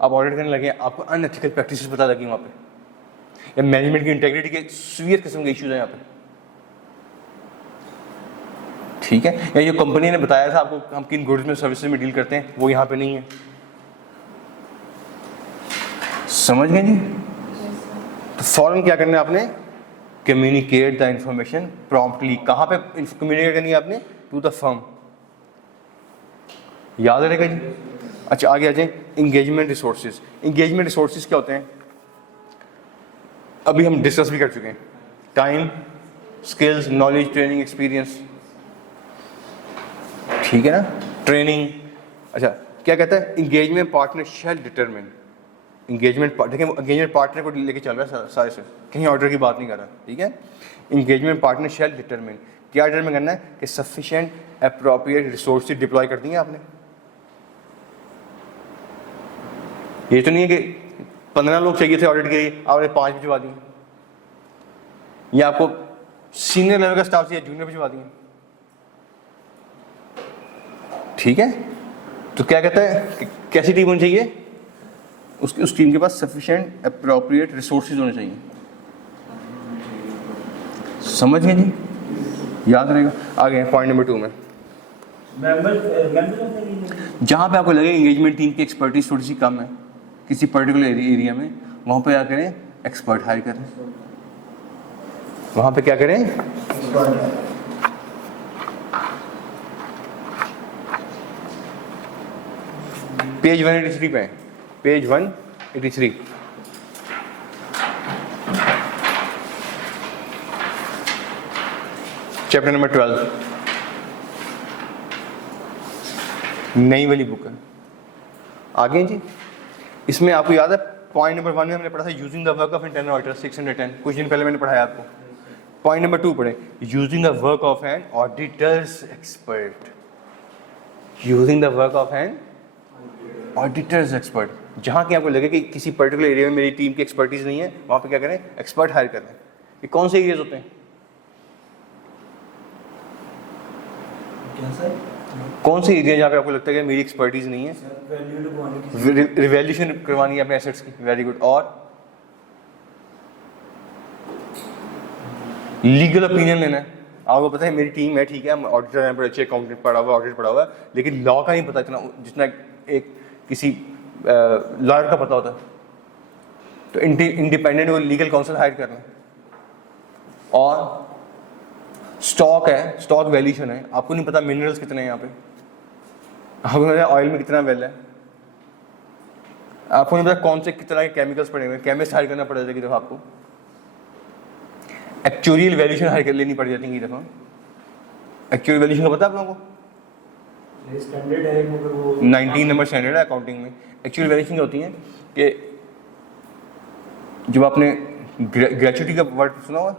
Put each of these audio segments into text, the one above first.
आप ऑडिट करने लगे, आपको अनएथिकल प्रैक्टिसेस पता लगी वहाँ पे, या मैनेजमेंट की इंटेग्रिटी के सीवियर किस्म के इश्यूज हैं यहाँ पे, ठीक है। या जो कंपनी ने बताया था आपको हम किन गुड्स में सर्विसेज में डील करते हैं, वो यहाँ पे नहीं है। समझ गए जी? तो फौरन क्या करना है आपने, कम्युनिकेट द इंफॉर्मेशन प्रॉम्प्टली। कहाँ पे कम्युनिकेट करनी है आपने, टू द फर्म। याद रहेगा जी? अच्छा आगे आ जाए, इंगेजमेंट रिसोर्सेज। इंगेजमेंट रिसोर्सेज क्या होते हैं, अभी हम डिस्कस भी कर चुके हैं। Time, skills, knowledge, training, experience, ठीक है ना, ट्रेनिंग। अच्छा क्या कहता है, इंगेजमेंट पार्टनर शैल डिटरमिन। इंगेजमेंट देखिए, इंगेजमेंट पार्टनर को लेके चल रहा है सारे से, कहीं ऑर्डर की बात नहीं कर रहा, ठीक है। इंगेजमेंट पार्टनर शैल डिटरमिन, क्या डिटरमिन करना है कि सफिशिएंट अप्रोप्रिएट रिसोर्सेज डिप्लॉय कर दी आपने। ये तो नहीं है कि 15 लोग चाहिए थे ऑडिट के लिए, आपने 5 भिजवा दिए, या आपको सीनियर लेवल का स्टाफ चाहिए, जूनियर भिजवा दिए, ठीक है। तो क्या कहता है, कैसी टीम होनी चाहिए, उस टीम के पास सफिशिएंट अप्रोप्रिएट रिसोर्सेज होने चाहिए। समझ गए जी? याद रहेगा। आगे पॉइंट नंबर 2 में, जहां पे आपको लगे एंगेजमेंट टीम की एक्सपर्टीज थोड़ी सी कम है किसी पर्टिकुलर एरिया में, वहां पे क्या करें, एक्सपर्ट हायर करें। वहां पे क्या करें, पेज 183 पे, पेज 183, चैप्टर नंबर 12, नई वाली बुक है। आगे जी, इसमें आपको याद है पॉइंट नंबर 1 में हमने पढ़ा था using the work of internal auditor 610, कुछ दिन पहले मैंने पढ़ाया आपको। पॉइंट नंबर 2 पढ़े, using the work of an auditor's expert. Using the work of an auditor's expert, जहाँ की आपको लगे कि किसी पर्टिकुलर एरिया में मेरी टीम की एक्सपर्टीज नहीं है, वहाँ पे क्या करें, एक्सपर्ट हायर करें। ये कौन से एरियाज होते हैं, क्या सर? कौन से एरिया जहाँ पे आपको लगता है कि मेरी एक्सपर्टीज नहीं है, रिवैल्यूएशन करवानी है अपने एसेट्स की, वेरी गुड। और लीगल ओपिनियन लेना है, आपको पता है मेरी टीम है, ठीक है, हम ऑडिटर हैं, बड़े अच्छे अकाउंटेंट पढ़ा हुआ, ऑडिट पढ़ा हुआ है, लेकिन लॉ का नहीं पता इतना जितना एक किसी लॉयर का पता होता है। तो इंडिपेंडेंट वो लीगल काउंसिल हायर करना है। और स्टॉक है, स्टॉक वैल्यूएशन है, आपको नहीं पता मिनरल्स कितने हैं यहाँ पे, आपको नहीं पता ऑयल में कितना वेल है, आपको नहीं पता कौन से कितना के केमिकल्स पड़े हुए, केमिस्ट हायर करना पड़ जाता है, आपको एक्चुअरियल वैल्यूएशन हायर कर लेनी पड़ जाती है। दफा एक्चुअरियल वैल्यूएशन का पता है आप लोगों को, स्टैंडर्ड है मगर वो 19 नंबर स्टैंडर्ड है अकाउंटिंग में। एक्चुअल वैल्यूएशन क्या होती है कि जब आपने ग्रेचुटी का वर्ड सुना हुआ,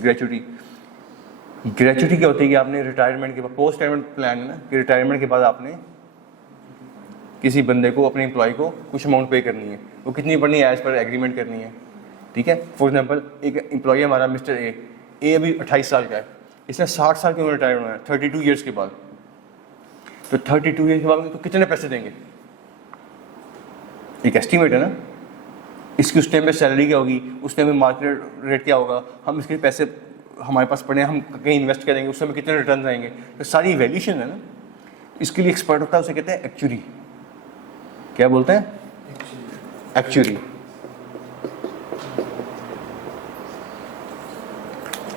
ग्रेचुटी, ग्रेचुटी क्या होती है कि आपने रिटायरमेंट के बाद, पोस्ट रिटायरमेंट प्लान है ना, कि रिटायरमेंट के बाद आपने किसी बंदे को, अपने एम्प्लॉय को कुछ अमाउंट पे करनी है, वो कितनी पड़नी है, एज पर एग्रीमेंट करनी है, ठीक है। फॉर एग्जांपल एक एम्प्लॉय हमारा मिस्टर ए अभी 28 साल का है, इसने 60 साल की उम्र रिटायर होना है 32 ईयर्स के बाद, तो 32 ईयर्स के बाद तो कितने पैसे देंगे, एक एस्टिमेट है ना, इसकी उस टाइम पे सैलरी क्या होगी, उस टाइम पे मार्केट रेट क्या होगा, हम इसके पैसे हमारे पास पड़े, हम कहीं इन्वेस्ट करेंगे, उस समय कितने रिटर्न आएंगे, तो सारी वैल्यूएशन है ना। इसके लिए एक्सपर्ट होता है, उसे कहते हैं एक्चुरी। क्या बोलते हैं, एक्चुरी,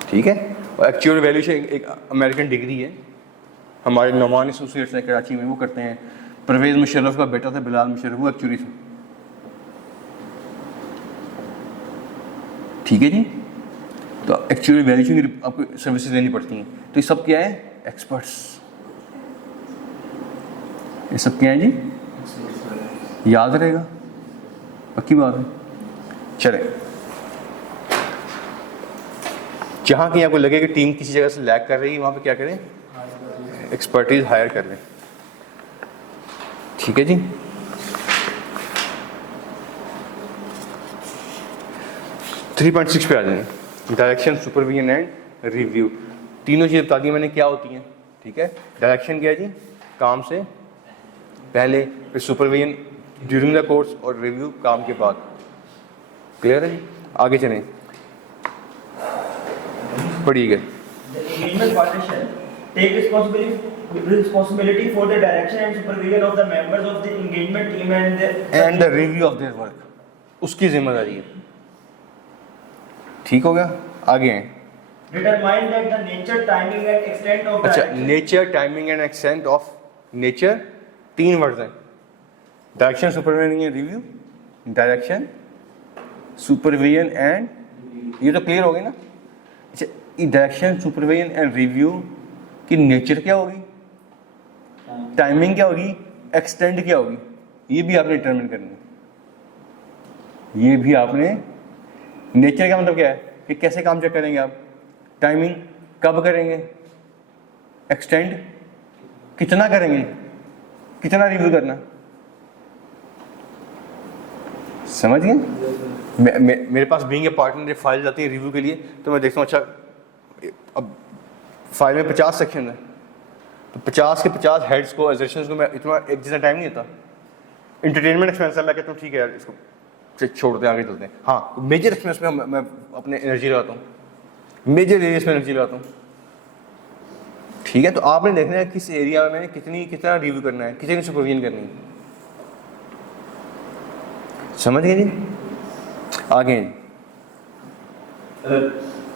ठीक है। और एक्चुअल वैल्यूएशन एक अमेरिकन डिग्री है, हमारे नौमान एसोसिएट्स हैं कराची में, वो करते हैं। परवेज मुशर्रफ का बेटा था बिलाल मुशर्रफ, वो एक्चुअली था, ठीक है जी। तो एक्चुअली वैल्यूएशन की आपको सर्विसेज लेनी पड़ती हैं। तो ये सब क्या है, एक्सपर्ट्स, ये सब क्या है जी, याद रहेगा, पक्की बात है। चले, जहाँ कहीं आपको लगे कि टीम किसी जगह से लैग कर रही है, वहाँ पे क्या करें, एक्सपर्टीज हायर कर लें, ठीक है जी। थ्री 3.6 पे आ जाएंगे, डायरेक्शन, सुपरविजन एंड रिव्यू। तीनों चीज़ें बता दी मैंने क्या होती हैं, ठीक है। डायरेक्शन क्या है जी, काम से पहले, फिर सुपरविजन ड्यूरिंग द कोर्स और रिव्यू काम के बाद। क्लियर है जी? आगे चलें, पढ़िएगा। The engagement partner shall take responsibility for the direction and supervision of the members of the engagement team and the review of their work, उसकी जिम्मेदारी है। ठीक हो गया? आगे हैं। determine that the nature, timing and extent of अच्छा, direction. Nature, timing and extent of nature, 3 words हैं। Direction, supervision and review. Direction, supervision and, ये तो क्लियर हो गई ना? अच्छा, डायरेक्शन, सुपरविजन एंड रिव्यू की नेचर क्या होगी, टाइमिंग क्या होगी, एक्सटेंड क्या होगी, ये भी आपने डिटरमिन करना है। ये भी आपने, नेचर का मतलब क्या है कि कैसे काम चेक करेंगे आप, टाइमिंग कब करेंगे, एक्सटेंड कितना करेंगे, कितना रिव्यू करना। समझ गए? मेरे पास बीइंग ए पार्टनर फाइल जाती है रिव्यू के लिए, तो मैं देखता हूँ अच्छा अब फाइल में 50 सेक्शन है, तो 50 के 50 हेड्स को, एजर्शंस को मैं इतना एक जैसा टाइम नहीं होता। इंटरटेनमेंट एक्सपेंस है, मैं कहता हूँ ठीक है यार इसको छोड़ते हैं, आगे चलते हैं। हाँ, मेजर एक्सपेंस में मैं अपने एनर्जी लगाता हूँ, मेजर एरियाज में एनर्जी लगाता हूँ। ठीक है, तो आपने देखना है किस एरिया में मैंने कितना रिव्यू करना है, कितनी सुपरविजन करनी है। समझ गए जी? आगे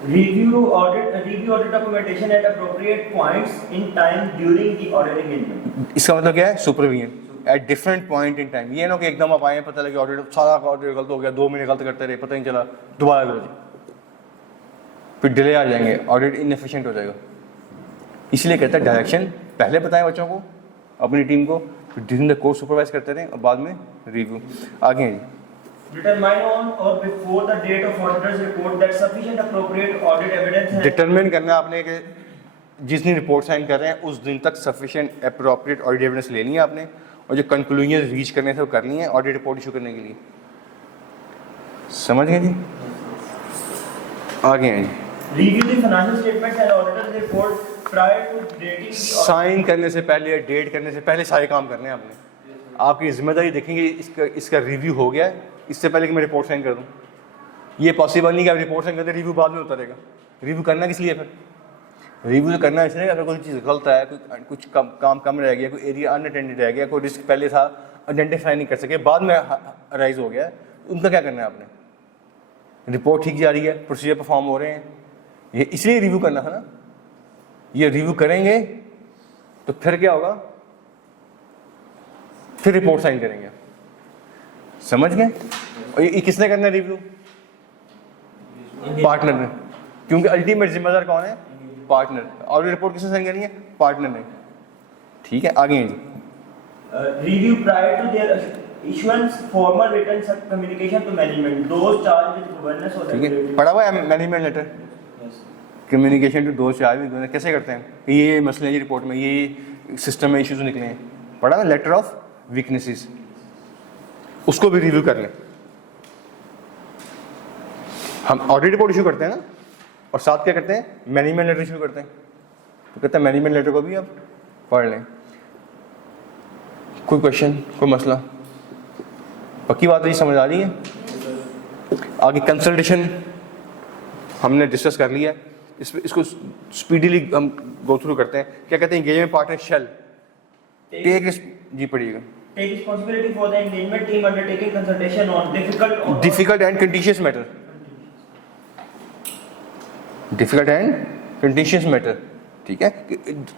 Review audit documentation at appropriate points in time during the audit engagement. इसका मतलब क्या है, supervision at different point in time. ये ना कि एकदम आप आए, पता लगे ऑडिट सारा ऑडिट गलत हो गया, 2 महीने गलत करते रहे, पता नहीं चला, दोबारा करो जी, फिर डिले आ जाएंगे, ऑडिट इनएफिशिएंट हो जाएगा। इसलिए कहता है डायरेक्शन पहले बताएं बच्चों को, अपनी टीम को, फिर ड्यूरिंग द कोर्स सुपरवाइज करते रहें और बाद में रिव्यू। आगे हैं जी। Determine on or before the date of auditor's report that sufficient appropriate audit evidence has. Determine करना आपने कि जिस दिन रिपोर्ट साइन कर रहे हैं उस दिन तक सफिशिएंट अप्रोप्रिएट ऑडिट एविडेंस ले ली है आपने, और जो कंक्लूजन रीच करने थे वो कर ली है ऑडिट रिपोर्ट इशू करने के लिए। समझ गए जी? आगे हैं जी। Review the financial statements and auditor's report prior to dating the audit. Sign करने से पहले, डेट करने से पहले सारे काम करने हैं आपने। आपकी जिम्मेदारी देखेंगे इसका रिव्यू हो गया है, इससे पहले कि मैं रिपोर्ट साइन कर दूं। ये पॉसिबल नहीं कि आप रिपोर्ट साइन करते रिव्यू बाद में उतरेगा। रिव्यू करना किस लिए? फिर रिव्यू करना इसलिए अगर कोई चीज़ गलत है, कुछ काम कम रह गया, कोई एरिया अनअटेंडेड रह गया, कोई रिस्क पहले था आइडेंटिफाई नहीं कर सके, बाद में अराइज हो गया, उनका क्या करना है आपने? रिपोर्ट ठीक जा रही है, प्रोसीजर परफॉर्म हो रहे हैं, ये इसलिए रिव्यू करना था ना। ये रिव्यू करेंगे तो फिर क्या होगा, फिर रिपोर्ट साइन करेंगे। समझ गए? और ये किसने करना है रिव्यू? पार्टनर ने, क्योंकि अल्टीमेट जिम्मेदार कौन है? पार्टनर। और रिपोर्ट किसने साइन करनी है? पार्टनर ने। ठीक है, आगे हैं जी। Review prior to their issuance formal written communication to management those charged with governance or ठीक है, regulatory. पढ़ा हुआ है मैनेजमेंट लेटर, कम्युनिकेशन टू दो चार्ज विद, कैसे करते हैं? ये मसले हैं जी रिपोर्ट में, ये सिस्टम में इश्यूज निकले हैं, पढ़ा ना, लेटर ऑफ वीकनेसेस, उसको भी रिव्यू कर लें। हम ऑडिट रिपोर्ट इशू करते हैं ना, और साथ क्या करते हैं? मैनेजमेंट लेटर इशू करते हैं। तो कहते हैं मैनेजमेंट लेटर को भी आप पढ़ लें। कोई क्वेश्चन, कोई मसला? पक्की बात है, ये समझ आ रही है? आगे कंसल्टेशन हमने डिस्कस कर लिया, इसको स्पीडीली हम गो थ्रू करते हैं। क्या कहते हैं? एंगेजमेंट पार्टनर शेल टेक, जी पढ़िएगा। Take responsibility for the engagement team undertaking consultation on difficult and contentious matter, difficult and contentious matter. ठीक है,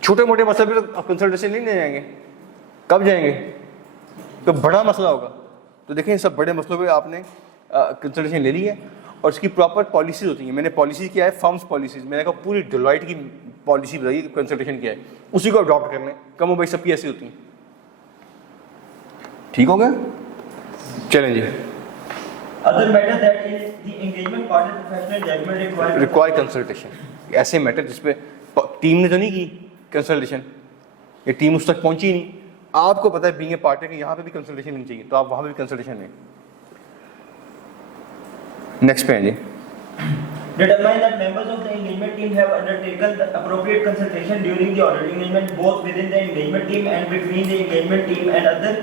छोटे मोटे मसले पे तो कंसल्टेशन नहीं जाएंगे, कब जाएंगे? तो बड़ा मसला होगा, तो देखें सब बड़े मसलों पे आपने कंसल्टेशन ले ली है, और इसकी प्रॉपर पॉलिसीज होती हैं। मैंने पॉलिसी किया है, फर्म्स पॉलिसीज, मैंने कहा पूरी डिलॉयट की पॉलिसी बताइए कंसल्टेशन क्या है, उसी को अडॉप्ट कर लें। कम भाई सबकी ऐसी होती हैं। ठीक हो गया? चलें जी। other matter that is the engagement partner professional judgment require consultation, ऐसे मैटर जिस पे टीम ने तो नहीं की कंसल्टेशन, ये टीम उस तक पहुंची नहीं, आपको पता है बीइंग ए पार्टनर कि यहाँ पे भी कंसल्टेशन नहीं चाहिए, तो आप वहाँ पे भी कंसल्टेशन लें। नेक्स्ट पे है जी। Determine that members of the engagement team have undertaken the appropriate consultation during the audit engagement, both within the engagement team and between the engagement team and other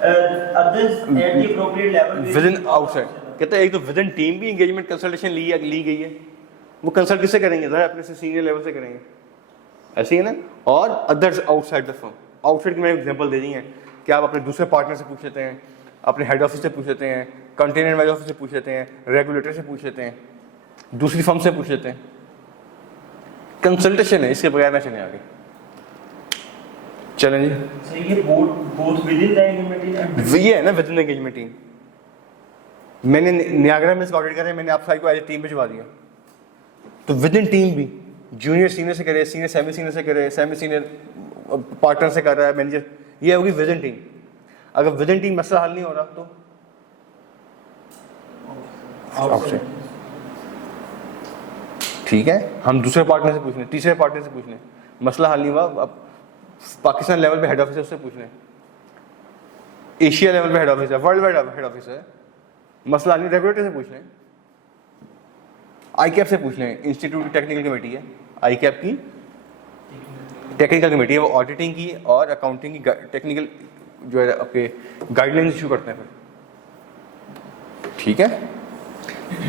others at the appropriate level with in outside, कहते हैं एक तो with in team भी engagement consultation ली गई है, वो consult किससे करेंगे, ज़रा अपने से सीनियर लेवल से करेंगे, ऐसे ही है ना। और others outside the firm, outside की मैंने एग्जांपल दे दी है कि आप अपने दूसरे पार्टनर से पूछ लेते हैं, अपने हेड ऑफिस से पूछ लेते हैं, कंटेनर वाइज ऑफिस से पूछ लेते हैं, रेगुलेटर से पूछ लेते हैं, दूसरी फर्म से पूछ लेते हैं। कंसल्टेशन है, इसके बगैर ना चलें आगे। चलें जी, So ये both within the engagement team and ये है ना विद इन एंगेजमेंट टीम। मैंने नियाग्रा में इसका ऑडिट करें, मैंने आप सारी को एज टीम भिजवा दिया, तो विद इन टीम भी जूनियर सीनियर से करे, सीनियर सेमी सीनियर से करे, सेमी सीनियर पार्टनर से कर रहा है, मैनेजर, ये होगी विद इन टीम। अगर विद इन टीम मसला हल नहीं हो रहा तो आपसे, ठीक है, हम दूसरे पार्टनर से पूछ लें, तीसरे पार्टनर से पूछ लें, मसला हल नहीं हुआ, अब पाकिस्तान लेवल पे हेड ऑफिस है उससे पूछ लें, एशिया लेवल पे हेड ऑफिस है, वर्ल्ड वाइड हेड ऑफिस है, मसला हल नहीं, रेगुलेटर से पूछ लें, आई कैप से पूछ लें, इंस्टीट्यूट की टेक्निकल कमेटी है, आई कैप की टेक्निकल कमेटी है, वो ऑडिटिंग की और अकाउंटिंग की टेक्निकल जो है आपके गाइडलाइंस इशू करते हैं फिर, ठीक है,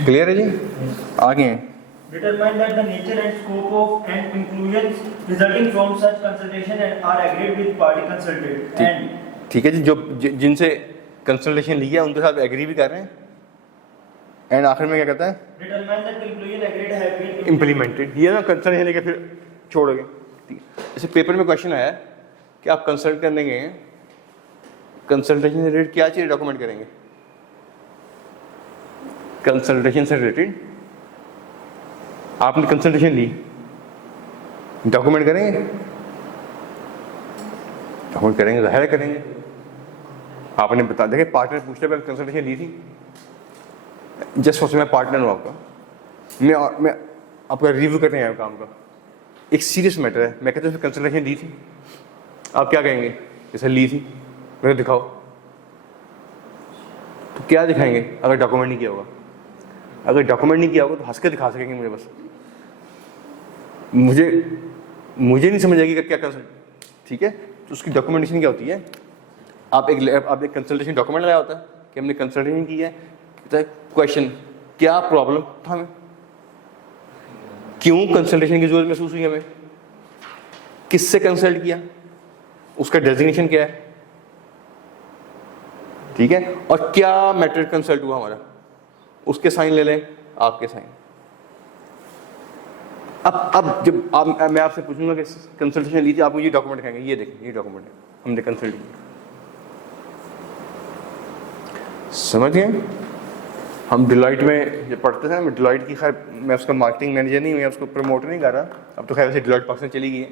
क्लियर है जी। आगे हैं, determine that the nature and scope of and conclusions resulting from such consultation are agreed with party consulted and ठीक है जी, जिनसे कंसल्टेशन लिया उनके साथ एग्री भी कर रहे हैं, एंड आखिर में क्या कहता है, determine that conclusion agreed have been implemented. ये ना कंसल्टेशन लेके फिर छोड़ोगे, ठीक है। जैसे पेपर में क्वेश्चन आया कि आप कंसल्ट करने गए हैं, कंसल्टेशन से रिलेटेड क्या चीज़ डॉक्यूमेंट करेंगे, कंसल्टेशन से रिलेटेड आपने कंसल्टेशन ली, डॉक्यूमेंट करेंगे, डॉक्यूमेंट करेंगे, जाहिर करेंगे। आपने बता देखे पार्टनर पूछते पर कंसल्टेशन ली थी, जस्ट सोचो मैं पार्टनर हूँ आपका, मैं आपका रिव्यू करने आया काम का, एक सीरियस मैटर है, मैं कहता हूँ कंसल्टेशन ली थी, आप क्या कहेंगे, जैसे ली थी, मेरे दिखाओ, तो क्या दिखाएंगे अगर डॉक्यूमेंट नहीं किया होगा, अगर डॉक्यूमेंट नहीं किया होगा तो हंस के दिखा सकेंगे मुझे, बस मुझे नहीं समझ आएगी कि क्या कंसल्ट, ठीक है। तो उसकी डॉक्यूमेंटेशन क्या होती है, आप एक कंसल्टेशन डॉक्यूमेंट लाया होता है कि हमने कंसल्टेशन की है, क्वेश्चन क्या प्रॉब्लम था हमें, क्यों कंसल्टेशन की जरूरत महसूस हुई हमें, किससे कंसल्ट किया, उसका डेजिग्नेशन क्या है, ठीक है, और क्या मैटर कंसल्ट हुआ हमारा, उसके साइन ले लें, आपके साइन। अब जब मैं आपसे पूछूंगा कि कंसल्टेशन ली थी, आप मुझे ये डॉक्यूमेंट कहेंगे, ये देखें ये डॉक्यूमेंट है, हमने कंसल्ट किया, समझ गए। हम डिलॉइट में जब पढ़ते थे ना, मैं डिलॉइट की, खैर मैं उसका मार्केटिंग मैनेजर नहीं हूँ, मैं उसको प्रमोट नहीं कर रहा, अब तो खैर वैसे डिलॉइट पाकिस्तान चली गई है,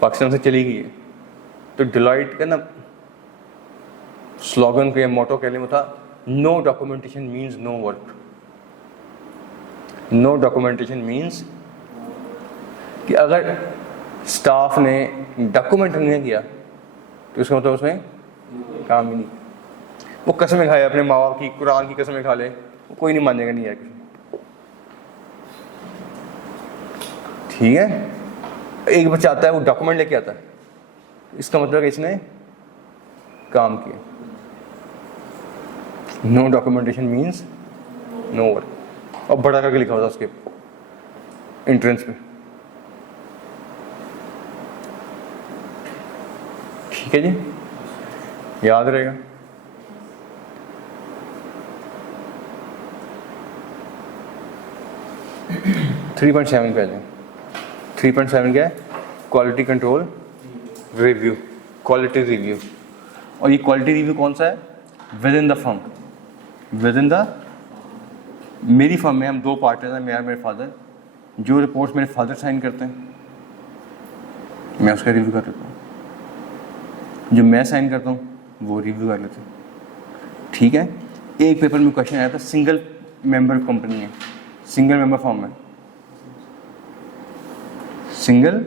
पाकिस्तान से चली गई है, तो डिलॉइट का ना स्लोगन का मोटो कह लें वो था, no documentation means no work. No documentation means कि अगर स्टाफ ने डॉक्यूमेंट नहीं किया तो इसका मतलब उसमें काम ही नहीं। वो कसमें खाए अपने माँ बाप की, कुरान की कसमें खा ले, वो कोई नहीं मानेगा, नहीं आएगा, ठीक है। एक बच्चा आता है वो डॉक्यूमेंट लेके आता है, इसका मतलब कि इसने काम किया। No documentation means no work, और बड़ा करके लिखा होता है उसके एंट्रेंस पे, ठीक है जी, याद रहेगा। थ्री 3.7 पे आ जाए। 3.7 क्या है, quality control review, quality review. और ये क्वालिटी रिव्यू कौन सा है, with in the firm, with in the, मेरी फर्म में हम 2 पार्टनर हैं, मेरा मेरे फादर, जो रिपोर्ट्स मेरे फादर साइन करते हैं मैं उसका रिव्यू कर लेता हूँ, जो मैं साइन करता हूँ वो रिव्यू कर लेते हैं, ठीक है। एक पेपर में क्वेश्चन आया था, सिंगल मेंबर कंपनी है, सिंगल मेंबर फर्म है, सिंगल,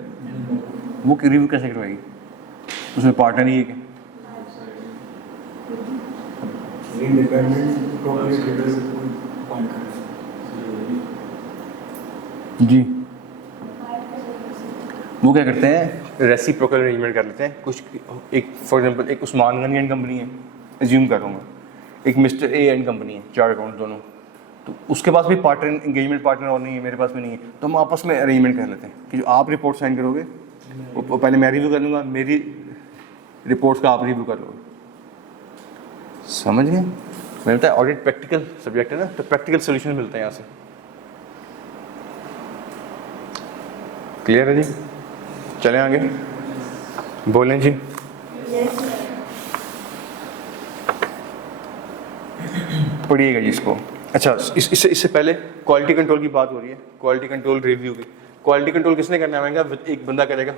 वो रिव्यू कैसे करवाएगी, उसमें पार्टनर ही है क्या, जी। वो क्या करते हैं, रेसिप्रोकल अरेंजमेंट कर लेते हैं कुछ। एक फॉर एग्जांपल एक उस्मान गनी एंड कंपनी है, एज्यूम कर रहा हूँ मैं, एक मिस्टर ए एंड कंपनी है, चार्ट अकाउंट दोनों, तो उसके पास भी पार्टनर एंगेजमेंट पार्टनर और नहीं है, मेरे पास भी नहीं है, तो हम आपस में अरेंजमेंट कर लेते हैं कि जो आप रिपोर्ट साइन करोगे वो पहले मैं रिव्यू कर लूँगा, मेरी रिपोर्ट्स का आप रिव्यू कर लोगे। समझ गए? मैंने बताया ऑडिट प्रैक्टिकल सब्जेक्ट है ना, तो प्रैक्टिकल सोल्यूशन मिलते हैं यहाँ से। क्लियर है जी? चलें आगे, बोलें जी। पढ़िएगा जी इसको। अच्छा, इससे पहले क्वालिटी कंट्रोल की बात हो रही है, क्वालिटी कंट्रोल रिव्यू की। क्वालिटी कंट्रोल किसने करना है? एक बंदा करेगा,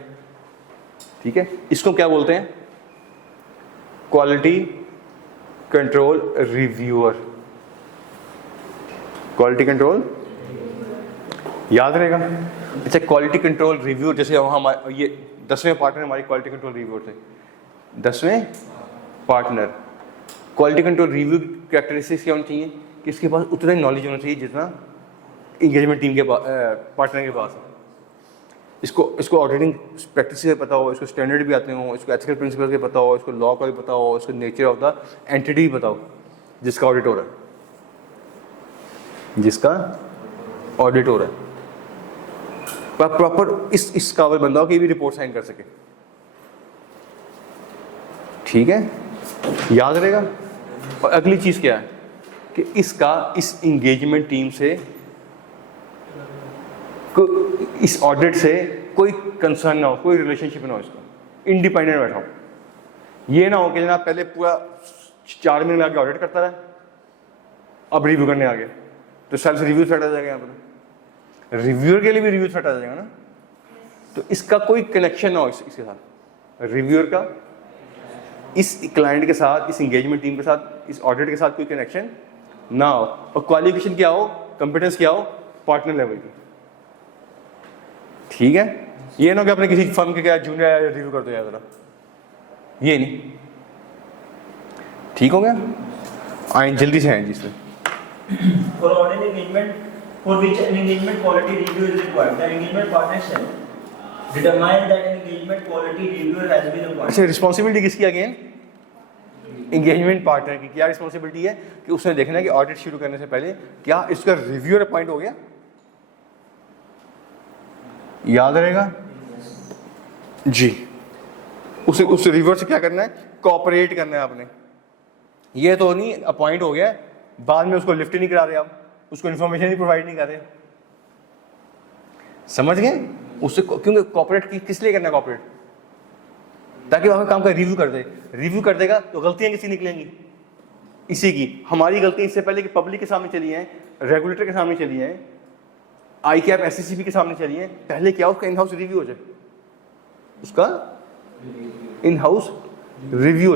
ठीक है। इसको क्या बोलते हैं? Quality control reviewer. Quality control याद रहेगा। अच्छा, क्वालिटी कंट्रोल रिव्यूअर, जैसे हमारे ये 10वें पार्टनर हमारी क्वालिटी कंट्रोल रिव्यूअर थे, 10वें partner. Quality control review characteristics क्या होनी चाहिए कि इसके पास उतना ही नॉलेज होना चाहिए जितना इंगेजमेंट टीम के पार्टनर के पास है। इसको ऑडिटिंग प्रैक्टिस से पता हो, इसको स्टैंडर्ड भी आते हो, इसको एथिकल प्रिंसिपल के पता हो, इसको लॉ का भी पता हो, इसको नेचर ऑफ द एंटिटी भी पता हो जिसका ऑडिट हो रहा है, जिसका ऑडिट हो रहा है। प्रॉपर इस काबिल बंदा हो कि भी रिपोर्ट साइन कर सके, ठीक है, याद रहेगा। और अगली चीज क्या है कि इसका इस इंगेजमेंट टीम से, इस ऑडिट से कोई कंसर्न ना हो, कोई रिलेशनशिप ना हो, इसका इंडिपेंडेंट बैठा हो। ये ना हो कि जनाब पहले पूरा 4 महीने लगा के ऑडिट करता रहा, अब रिव्यू करने आ गया, तो सेल्फ रिव्यू थ्रेट आ जाएगा यहाँ पर, रिव्यूअर के लिए भी रिव्यू थ्रेट आ जाएगा ना। तो इसका कोई कनेक्शन ना हो इसके साथ, रिव्यूअर का इस क्लाइंट के साथ, इस एंगेजमेंट टीम के साथ, इस ऑडिट के साथ कोई कनेक्शन ना हो। और क्वालिफिकेशन क्या हो, कंपिटेंस क्या हो, पार्टनर लेवल की, ठीक है। ये ना हो कि आपने किसी फर्म के क्या जूनियर रिव्यू कर दो यार जरा, ये नहीं, ठीक हो गया। आए जल्दी से आए जिसमें For audit engagement for which an engagement quality review is required, the engagement partner shall determine that an engagement quality reviewer has been appointed. अच्छा, रिस्पॉन्सिबिलिटी किसकी अगेन? एंगेजमेंट पार्टनर की। क्या रिस्पॉन्सिबिलिटी है कि उसने देखना है कि ऑडिट शुरू करने से पहले क्या इसका रिव्यूअर अपॉइंट हो गया, याद रहेगा जी। उस रिव्यूअर से क्या करना है? कोऑपरेट करना है आपने। ये तो नहीं अपॉइंट हो गया बाद में उसको लिफ्ट नहीं करा रहे, आप उसको इन्फॉर्मेशन ही प्रोवाइड नहीं कर रहे, समझ गए? उससे क्योंकि कोऑपरेट किस लिए करना है? कोऑपरेट ताकि वहां काम का रिव्यू कर दे। रिव्यू कर देगा तो गलतियां किसी निकलेंगी, इसी की। हमारी गलती इससे पहले कि पब्लिक के सामने चली है, रेगुलेटर के सामने चली है, ICAP SCCP के सामने चली है, पहले क्या उसका इन हाउस रिव्यू हो जाए, उसका इन हाउस रिव्यू